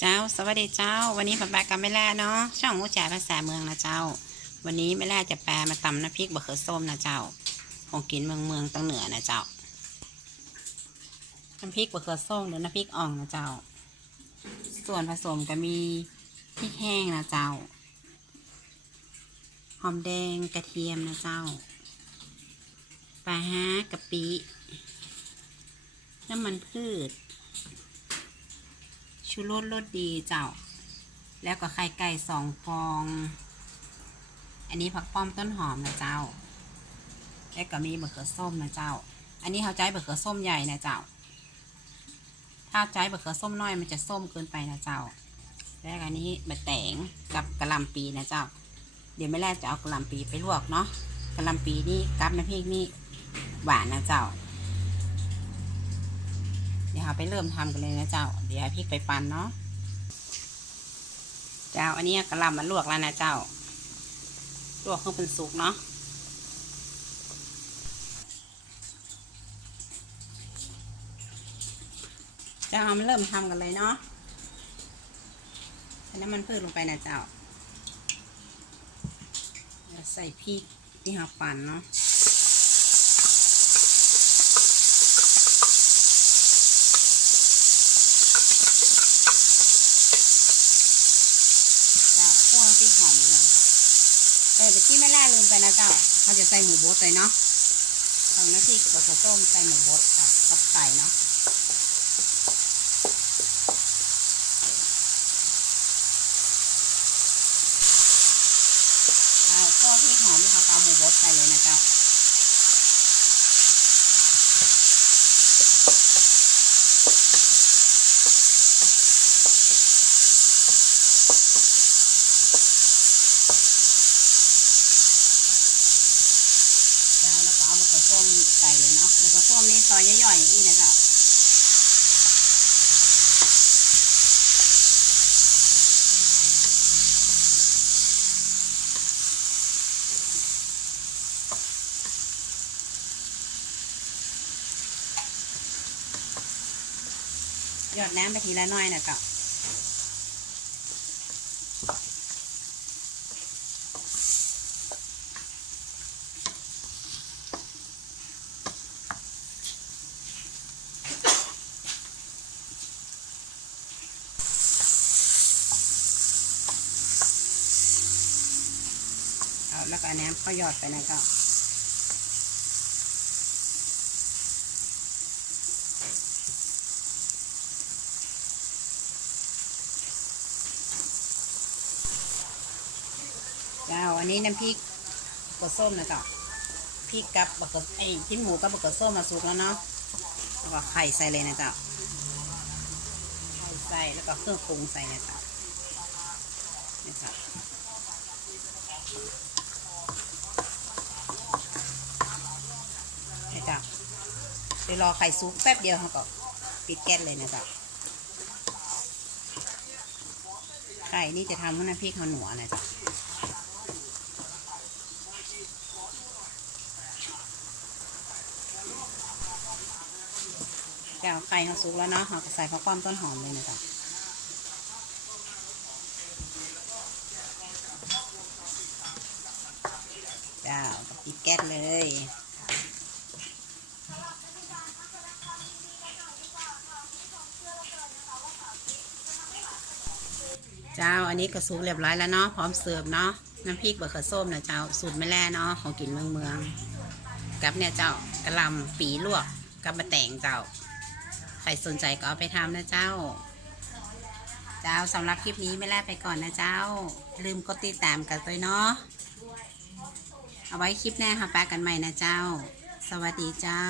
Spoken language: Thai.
เจ้าสวัสดีเจ้าวันนี้ป้ากับแม่แล่เนาะช่องหูจ่ายภาษาเมืองนะเจ้าวันนี้แม่แล่จะแปลมาตำน้ำพริกบะเขือส้มนะเจ้าของกินเมืองตั้งเหนือนะเจ้าน้ำพริกบะเขือส้มหรือน้ำพริกอ่องนะเจ้าส่วนผสมก็มีพริกแห้งนะเจ้าหอมแดงกระเทียมนะเจ้าปลาฮะกะปิน้ำมันพืชชูรสรสดีเจ้าแล้วก็ไข่ไก่2 ฟองอันนี้ผักป้อมต้นหอมนะเจ้าแล้วก็มีมะเขือส้มนะเจ้าอันนี้เขาใช้มะเขือส้มใหญ่นะเจ้าถ้าใช้มะเขือส้มน้อยมันจะส้มเกินไปนะเจ้าแล้วอันนี้มะแตงกับกะหล่ำปีนะเจ้าเดี๋ยวไม่แรกจะเอากะหล่ำปีไปลวกเนาะกะหล่ำปีนี่กับน้ำพริกนี่หวานนะเจ้าเดี๋ยวเราไปเริ่มทำกันเลยนะเจ้าเดี๋ยวพริกไปปั่นเนาะเจ้าอันนี้กะหล่ำมันลวกแล้วนะเจ้าลวกให้เป็นสุกเนาะเจ้ามันเริ่มทำกันเลยเนาะใส่น้ำมันพืชลงไปนะเจ้าใส่พริกที่เราปั่นเนาะคั่วที่หอมเลยเมื่อกี้ไม่ล่าลืมไปนะเจ้าเขาจะใส่หมูบดเลยเนาะทำหน้าที่กับข้าวต้มใส่หมูบดค่ะกับไก่เนาะคั่วที่หอมที่เขาเอาหมูบดใส่เลยนะเจ้าส้มใส่เลยเนาะแล้วก็ส้มนี่ซอยย่อยๆอย่างนี้นะเจ้าหยอดน้ำไปทีละน้อยนะเจ้าแล้วก็น้ำก็หยอดไปนะเจ้าอันนี้น้ำพริกบะส้มนะเจ้าพริกกับบะเขือชิ้นหมูกับบะเขือส้มมาสุกแล้วเนาะแล้วก็ไข่ใส่เลยนะเจ้าไข่ใส่แล้วก็เครื่องปรุงใส่นะเจ้านี่เจ้าเดี๋ยวรอไข่สุกแป๊บเดียวเขาก็ปิดแก๊สเลยนะจ๊ะไข่นี่จะทำให้น้ำพริกเขาหนัวนะจ๊ะเจ้าไข่เขาสุกแล้วเนาะเขาก็ใส่ผักป้อมต้นหอมเลยนะจ๊ะเจ้าปิดแก๊สเลยเจ้าอันนี้ก็สุกเรียบร้อยแล้วเนาะพร้อมเสิร์ฟเนาะน้ำพริกบะเขือส้มนะเจ้าสูตรแม่แล่เนาะของกินเมืองกับเนี่ยเจ้ากะหล่ำปีลวกกับมะแตงเจ้าใครสนใจก็เอาไปทำนะเจ้าสำหรับคลิปนี้แม่แล่ไปก่อนนะเจ้าลืมกดติดตามกันด้วยเนาะเอาไว้คลิปหน้าค่ะปากันใหม่นะเจ้าสวัสดีเจ้า